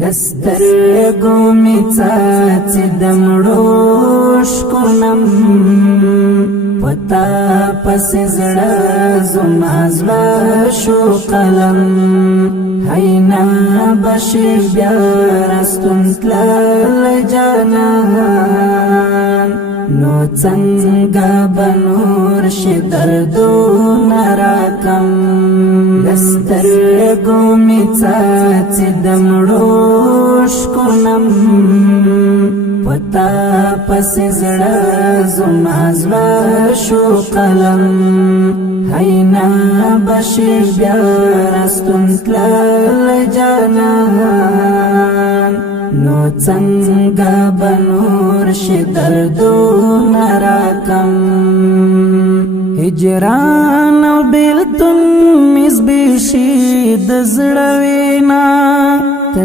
لسترګو می څاڅي د مړو ښکلم پتا پسې زړه زما زړه شو قلم حینا بشي بیا راستون تللی جانان نو څنګه به نور شي دردونه راکم لسترګو می څاڅي د مړو ښکلم پتا پسې زړه زما زړه شو قلم حینا بشي بیا راستون تللی جانان نو څنګه به نور شي دردونه راکم هجران او بیلتون مزبشي د زړه وینا ته